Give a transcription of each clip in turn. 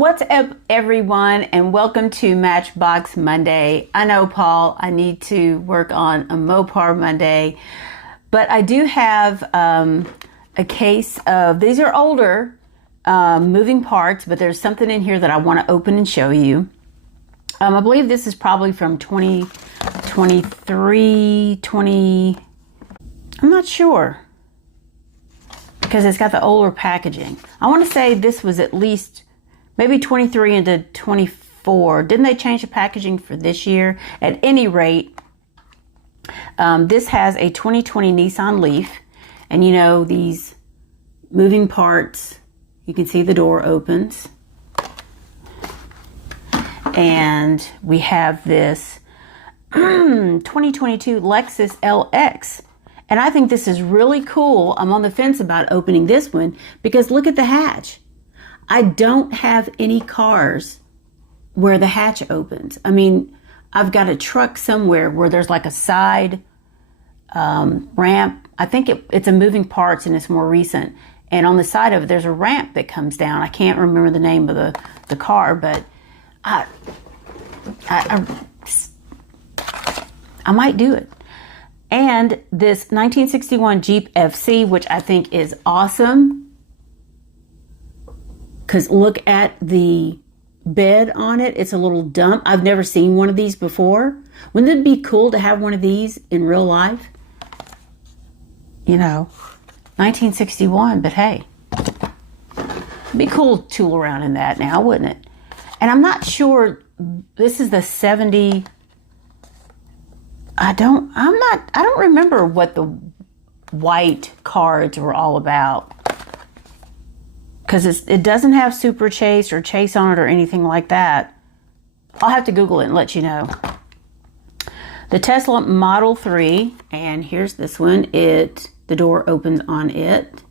What's up, everyone, and welcome to Matchbox Monday. I know, Paul, I need to work on a Mopar Monday, but I do have a case of, these are older moving parts, but there's something in here that I want to open and show you. I believe this is probably from 2023, I'm not sure, because it's got the older packaging. I want to say this was at least maybe 23 into 24. Didn't they change the packaging for this year? At any rate, this has a 2020 Nissan Leaf. And you know, these moving parts, you can see the door opens. And we have this 2022 Lexus LX. And I think this is really cool. I'm on the fence about opening this one because look at the hatch. I don't have any cars where the hatch opens. I mean, I've got a truck somewhere where there's like a side ramp. I think it's a moving parts and it's more recent. And on the side of it, there's a ramp that comes down. I can't remember the name of the car, but I might do it. And this 1961 Jeep FC, which I think is awesome. Because look at the bed on it. It's a little dump. I've never seen one of these before. Wouldn't it be cool to have one of these in real life? You know, 1961, but hey. It'd be cool to tool around in that now, wouldn't it? And I'm not sure, this is the 70. I don't remember what the white cards were all about. Because it doesn't have Super Chase or Chase on it or anything like that. I'll have to Google it and let you know. The Tesla Model 3, and here's this one. The door opens on it.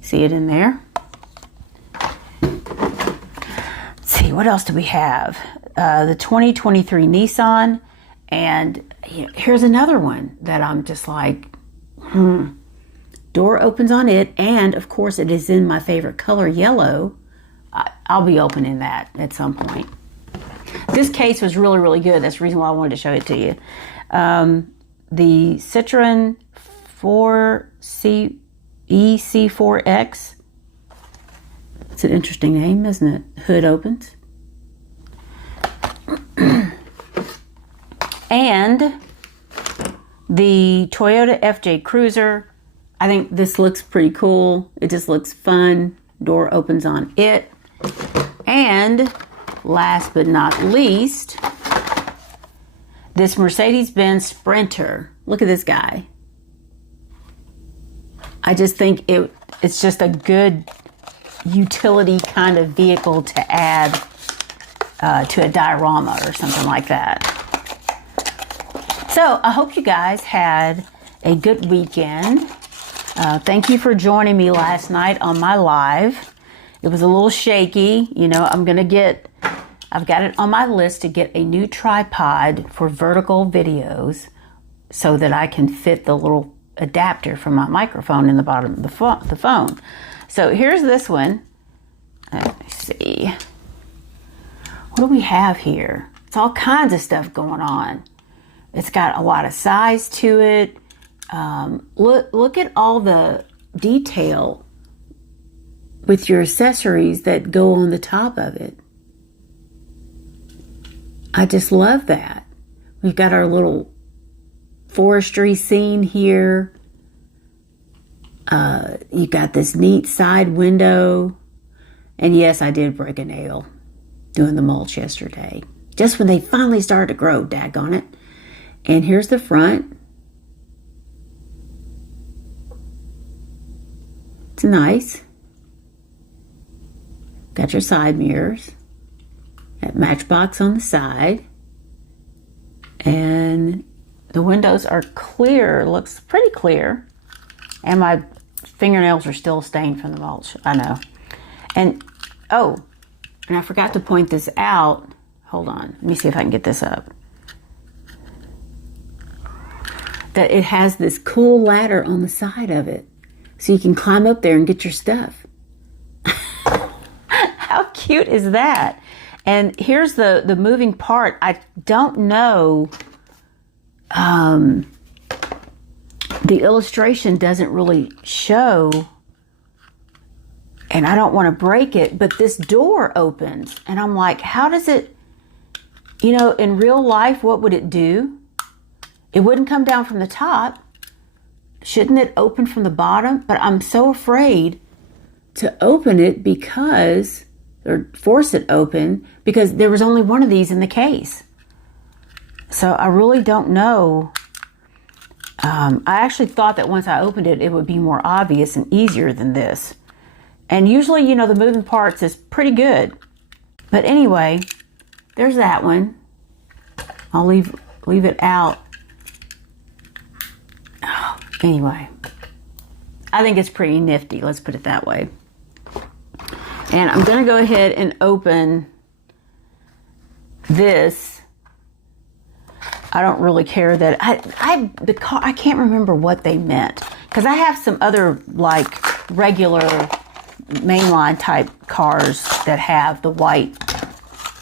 See it in there? Let's see, what else do we have? The 2023 Nissan, and here's another one that I'm just like, Door opens on it, and of course it is in my favorite color, yellow. I'll be opening that at some point. This case was really, really good. That's the reason why I wanted to show it to you. The Citroen 4EC4X. It's an interesting name, isn't it? Hood opens. And the Toyota FJ Cruiser. I think this looks pretty cool. It just looks fun. Door opens on it. And last but not least, this Mercedes-Benz Sprinter. Look at this guy. I just think it's just a good utility kind of vehicle to add to a diorama or something like that. So I hope you guys had a good weekend. Thank you for joining me last night on my live. It was a little shaky. You know, I've got it on my list to get a new tripod for vertical videos so that I can fit the little adapter from my microphone in the bottom of the phone. So here's this one. Let me see. What do we have here? It's all kinds of stuff going on. It's got a lot of size to it. Look at all the detail with your accessories that go on the top of it. I just love that. We've got our little forestry scene here. You got this neat side window. And yes, I did break a nail doing the mulch yesterday. Just when they finally started to grow, daggone it. And here's the front. It's nice. Got your side mirrors. That Matchbox on the side. And the windows are clear. Looks pretty clear. And my fingernails are still stained from the mulch. I know. And, oh, and I forgot to point this out. Hold on. Let me see if I can get this up. That it has this cool ladder on the side of it. So you can climb up there and get your stuff. How cute is that? And here's the moving part. I don't know. The illustration doesn't really show, and I don't want to break it, but this door opens, and I'm like, how does it, in real life, what would it do? It wouldn't come down from the top. Shouldn't it open from the bottom? But I'm so afraid to open it or force it open, because there was only one of these in the case. So I really don't know. I actually thought that once I opened it, it would be more obvious and easier than this. And usually, the moving parts is pretty good. But anyway, there's that one. I'll leave it out. Oh, anyway, I think it's pretty nifty. Let's put it that way. And I'm going to go ahead and open this. I don't really care that I can't remember what they meant, because I have some other regular mainline type cars that have the white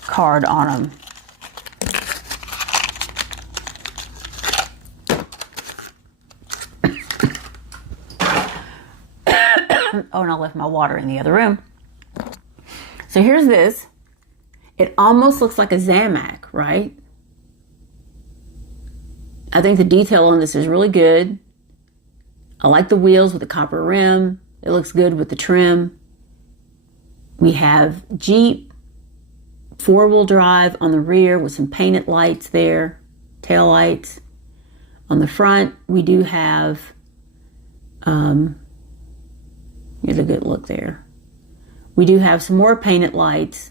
card on them. Oh, and I left my water in the other room. So here's this. It almost looks like a Zamac, right? I think the detail on this is really good. I like the wheels with the copper rim. It looks good with the trim. We have Jeep 4-wheel drive on the rear with some painted lights there, tail lights. On the front, we do have, here's a good look there. We do have some more painted lights.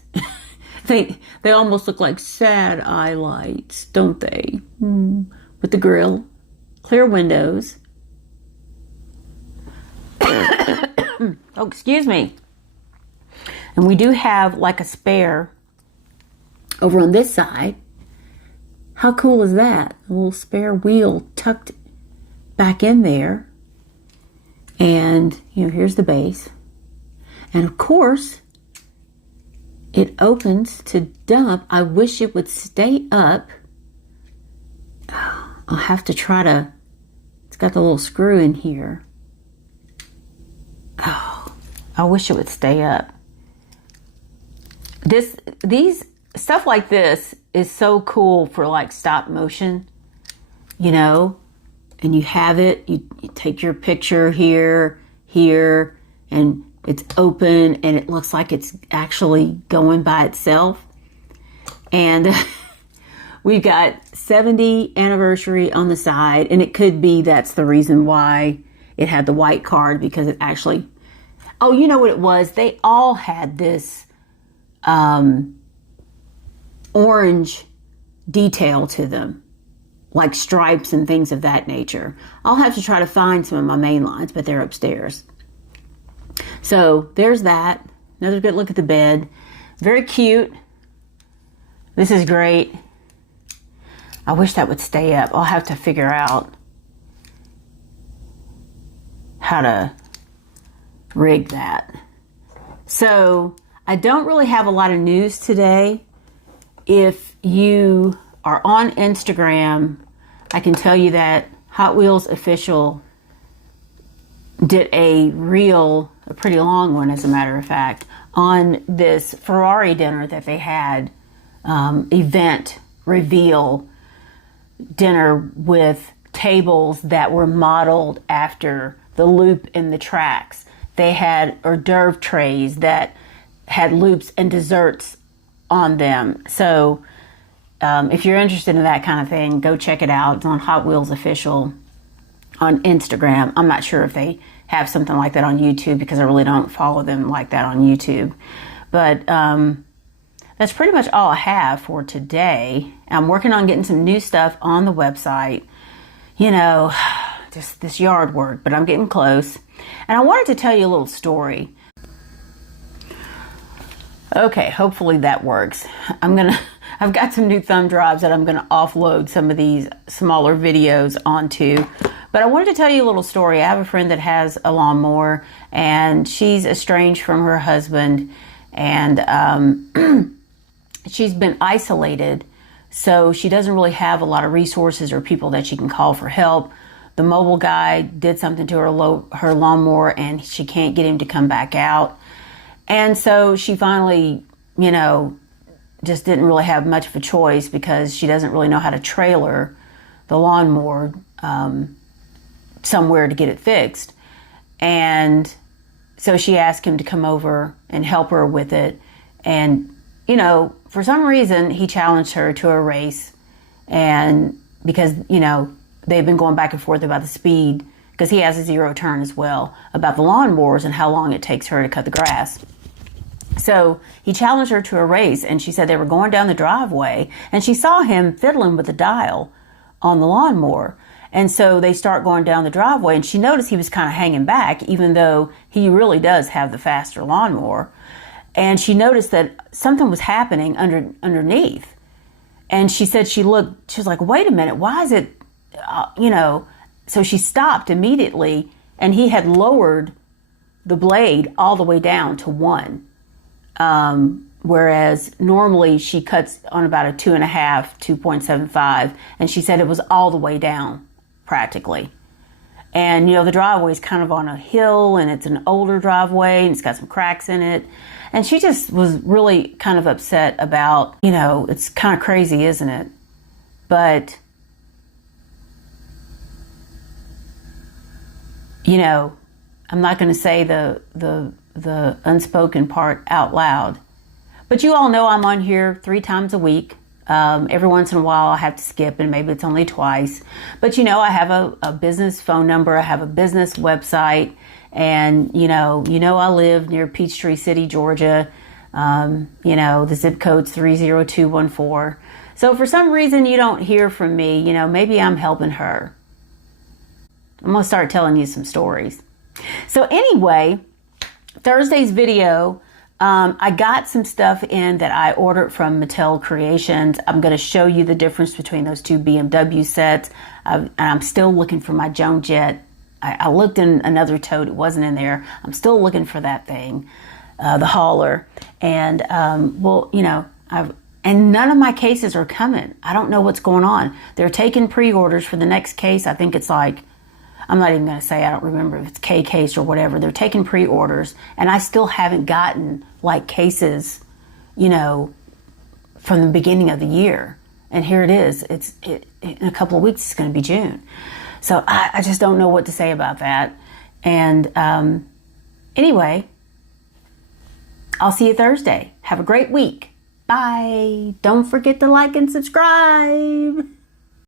They almost look like sad eye lights, don't they? With the grill, clear windows. Oh, excuse me. And we do have like a spare over on this side. How cool is that? A little spare wheel tucked back in there. And, here's the base. And of course, it opens to dump. I wish it would stay up. I'll have to try to, it's got the little screw in here. Oh, I wish it would stay up. These stuff like this is so cool for stop motion, and you have it, you take your picture here, and it's open, and it looks like it's actually going by itself. And we've got 70 anniversary on the side, and it could be that's the reason why it had the white card, because it actually, oh, you know what it was? They all had this orange detail to them, like stripes and things of that nature. I'll have to try to find some of my main lines, but they're upstairs. So there's that. Another good look at the bed. Very cute. This is great. I wish that would stay up. I'll have to figure out how to rig that. So I don't really have a lot of news today. If you are on Instagram, I can tell you that Hot Wheels Official did a reel, a pretty long one as a matter of fact, on this Ferrari dinner that they had, event reveal dinner with tables that were modeled after the loop in the tracks. They had hors d'oeuvre trays that had loops and desserts on them. So if you're interested in that kind of thing, go check it out. It's on Hot Wheels Official on Instagram. I'm not sure if they have something like that on YouTube, because I really don't follow them like that on YouTube. But that's pretty much all I have for today. I'm working on getting some new stuff on the website. Just this yard work, but I'm getting close. And I wanted to tell you a little story. Okay, hopefully that works. I've got some new thumb drives that I'm gonna offload some of these smaller videos onto. But I wanted to tell you a little story. I have a friend that has a lawnmower, and she's estranged from her husband, and she's been isolated, so she doesn't really have a lot of resources or people that she can call for help. The mobile guy did something to her lawnmower, and she can't get him to come back out. And so she finally, just didn't really have much of a choice, because she doesn't really know how to trailer the lawnmower somewhere to get it fixed. And so she asked him to come over and help her with it. And, for some reason, he challenged her to a race. And because, they've been going back and forth about the speed, because he has a zero turn as well, about the lawnmowers and how long it takes her to cut the grass. So he challenged her to a race, and she said they were going down the driveway, and she saw him fiddling with the dial on the lawnmower. And so they start going down the driveway, and she noticed he was kind of hanging back, even though he really does have the faster lawnmower. And she noticed that something was happening underneath. And she said she was like, wait a minute, why is it, So she stopped immediately, and he had lowered the blade all the way down to 1. Whereas normally she cuts on about a 2.75, and she said it was all the way down practically. And the driveway is kind of on a hill, and it's an older driveway, and it's got some cracks in it. And she just was really kind of upset about, it's kind of crazy, isn't it? But I'm not going to say the unspoken part out loud. But you all know I'm on here 3 times a week. Every once in a while I have to skip, and maybe it's only twice. But I have a business phone number. I have a business website. And, I live near Peachtree City, Georgia. The zip code's 30214. So for some reason you don't hear from me, maybe I'm helping her. I'm going to start telling you some stories. So anyway, Thursday's video, I got some stuff in that I ordered from Mattel Creations. I'm going to show you the difference between those 2 BMW sets. And I'm still looking for my Joan Jett. I looked in another tote. It wasn't in there. I'm still looking for that thing, the hauler. And, and none of my cases are coming. I don't know what's going on. They're taking pre-orders for the next case. I think it's like, I'm not even going to say, I don't remember if it's K case or whatever. They're taking pre-orders, and I still haven't gotten cases, from the beginning of the year. And here it is. In a couple of weeks, it's going to be June. So I just don't know what to say about that. And anyway, I'll see you Thursday. Have a great week. Bye. Don't forget to like and subscribe.